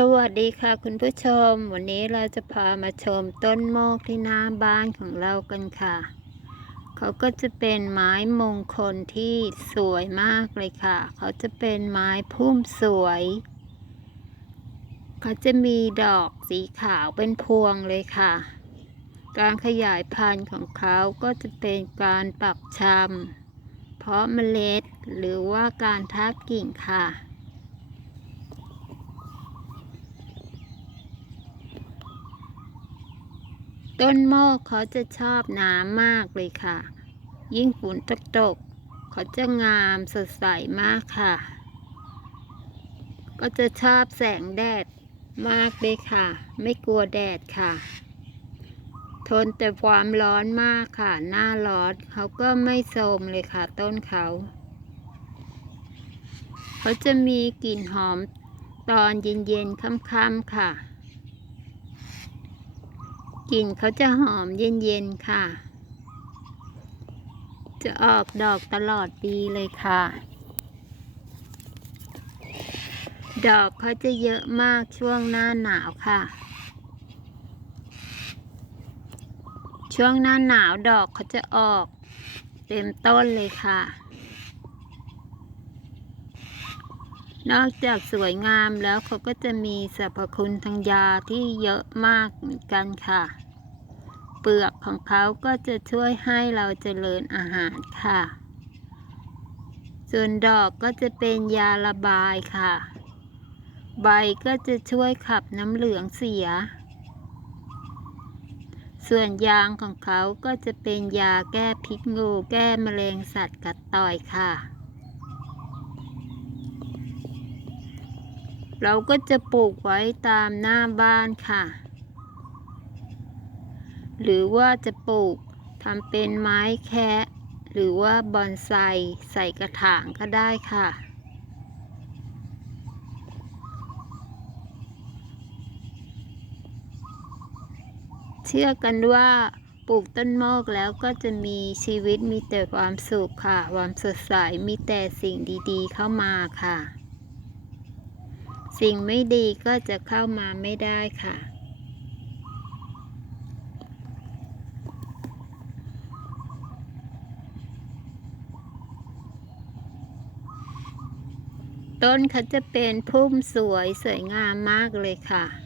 สวัสดีค่ะคุณผู้ชม วันนี้เราจะพามาชมต้นโมกที่หน้าบ้านของเรากันค่ะ เขาก็จะเป็นไม้มงคลที่สวยมากเลยค่ะ เขาจะเป็นไม้พุ่มสวย เขาจะมีดอกสีขาวเป็นพวงเลยค่ะ การขยายพันธุ์ของเขาก็จะเป็นการปักชำเพาะเมล็ดหรือว่าการทับกิ่งค่ะ ต้นโมกเขาจะชอบน้ำมากเลยค่ะ ยิ่งฝนตกตกๆเขาจะงามสดใสมากค่ะ ก็จะชอบแสงแดดมากเลยค่ะ ไม่กลัวแดดค่ะ ทนแต่ความร้อนมากค่ะ หน้าร้อนเขาก็ไม่โทรมเลยค่ะ ต้นเขา เขาจะมีกลิ่นหอมตอนเย็นๆค่ำๆค่ะ กลิ่นเขาจะหอมเย็นๆค่ะ จะออกดอกตลอดปีเลยค่ะ ดอกเขาจะเยอะมากช่วงหน้าหนาวค่ะ ช่วงหน้าหนาวดอกเขาจะออกเต็มต้นเลยค่ะ นอกจากสวยงามแล้วเขาก็จะมีสรรพคุณทางยาที่เยอะมากเหมือนกันค่ะ เปลือกของเขาก็จะช่วยให้เราเจริญอาหารค่ะ ส่วนดอกก็จะเป็นยาระบายค่ะ ใบก็จะช่วยขับน้ำเหลืองเสีย ส่วนยางของเขาก็จะเป็นยาแก้พิษงูแก้มะเร็งสัตว์กัดต่อยค่ะ เราก็จะปลูกไว้ตามหน้าบ้านค่ะ หรือว่าจะปลูกทำเป็นไม้แคะหรือว่าบอนไซใส่กระถางก็ได้ค่ะ เชื่อกันว่าปลูกต้นโมกแล้วก็จะมีชีวิตมีแต่ความสุขค่ะ ความสดใสมีแต่สิ่งดีๆเข้ามาค่ะ สิ่งไม่ดีก็จะเข้ามาไม่ได้ค่ะ ต้นเขาจะเป็นพุ่มสวยสวยงามมากเลยค่ะ